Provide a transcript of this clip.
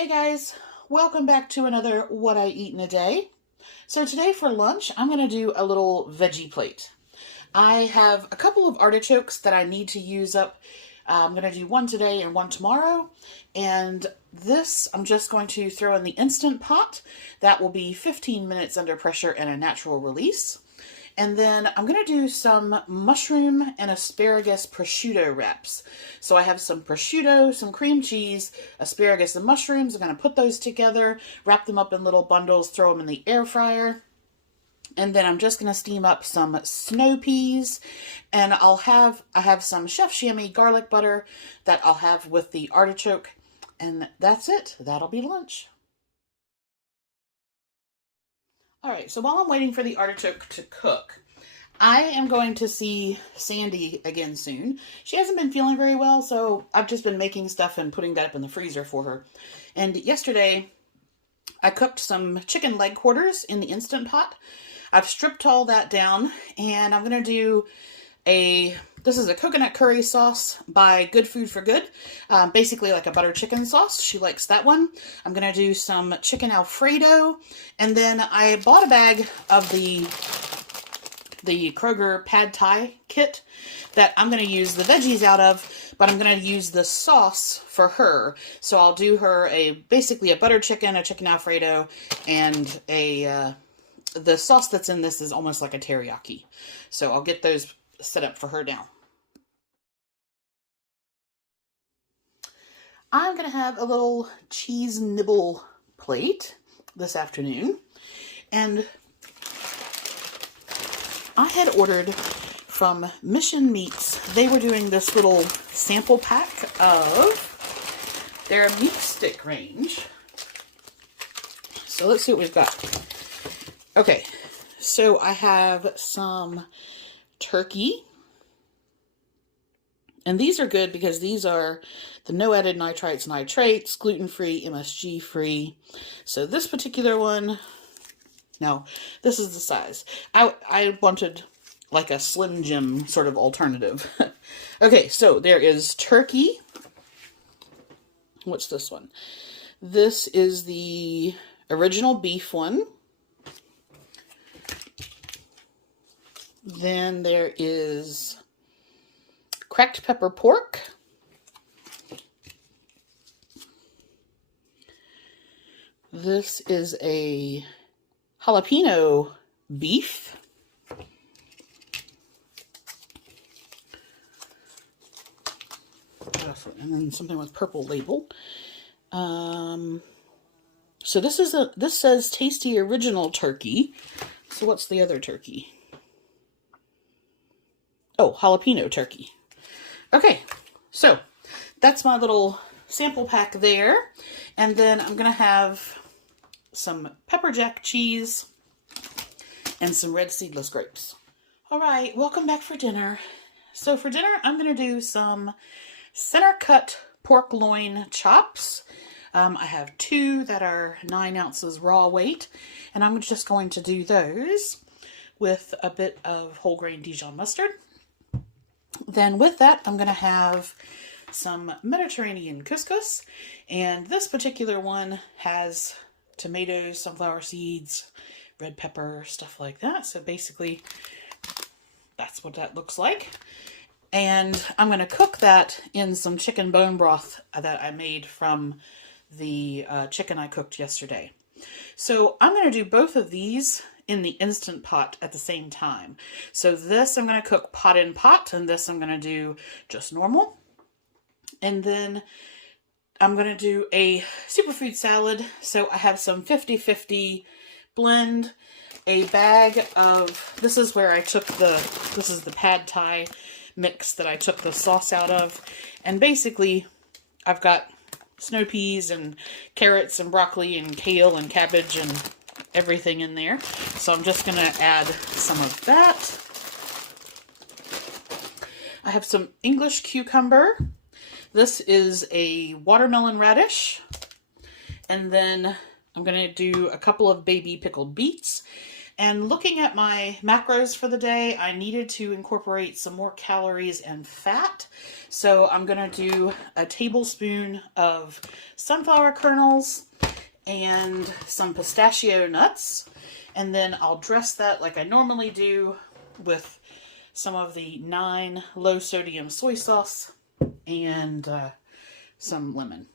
Hey guys, welcome back to another What I Eat in a Day. So today for lunch, I'm going to do a little veggie plate. I have a couple of artichokes that I need to use up. I'm going to do one today and one tomorrow. And this, I'm just going to throw in the Instant Pot. That will be 15 minutes under pressure and a natural release. And then I'm going to do some mushroom and asparagus prosciutto wraps. So I have some prosciutto, some cream cheese, asparagus, and mushrooms. I'm going to put those together, wrap them up in little bundles, throw them in the air fryer. And then I'm just going to steam up some snow peas. And I have some Chef Chamois garlic butter that I'll have with the artichoke. And that's it. That'll be lunch. All right, so while I'm waiting for the artichoke to cook, I am going to see Sandy again soon. She hasn't been feeling very well, so I've just been making stuff and putting that up in the freezer for her. And yesterday, I cooked some chicken leg quarters in the Instant Pot. I've stripped all that down, and I'm going to do this is a coconut curry sauce by Good Food for Good. Basically like a butter chicken sauce. She likes that one. I'm going to do some chicken Alfredo. And then I bought a bag of the Kroger Pad Thai kit that I'm going to use the veggies out of, but I'm going to use the sauce for her. So I'll do her basically a butter chicken, a chicken Alfredo, and the sauce that's in this is almost like a teriyaki. So I'll get those set up for her now. I'm going to have a little cheese nibble plate this afternoon. And I had ordered from Mission Meats. They were doing this little sample pack of their meat stick range. So let's see what we've got. Okay, so I have some turkey. And these are good because these are the no added nitrites, nitrates, gluten-free, MSG-free. So this particular one, no, this is the size. I wanted like a Slim Jim sort of alternative. Okay, so there is turkey. What's this one? This is the original beef one. Then there is cracked pepper pork. This is a jalapeno beef. And then something with purple label. So this says tasty original turkey. So what's the other turkey? Oh, jalapeno turkey. Okay, so that's my little sample pack there. And then I'm going to have some pepper jack cheese and some red seedless grapes. All right, welcome back for dinner. So for dinner, I'm going to do some center cut pork loin chops. I have 2 that are 9 ounces raw weight, and I'm just going to do those with a bit of whole grain Dijon mustard. Then with that, I'm going to have some Mediterranean couscous, and this particular one has tomatoes, sunflower seeds, red pepper, stuff like that. So basically, that's what that looks like. And I'm going to cook that in some chicken bone broth that I made from the chicken I cooked yesterday. So I'm going to do both of these in the Instant Pot at the same time. So this I'm going to cook pot in pot, and this I'm going to do just normal. And then I'm going to do a superfood salad. So I have some 50-50 blend, a bag of, this is where I took this is the Pad Thai mix that I took the sauce out of. And basically I've got snow peas and carrots and broccoli and kale and cabbage and everything in there. So I'm just going to add some of that. I have some English cucumber. This is a watermelon radish. And then I'm going to do a couple of baby pickled beets. And looking at my macros for the day, I needed to incorporate some more calories and fat. So I'm going to do a tablespoon of sunflower kernels and some pistachio nuts. And then I'll dress that like I normally do with some of the 9 low sodium soy sauce and some lemon.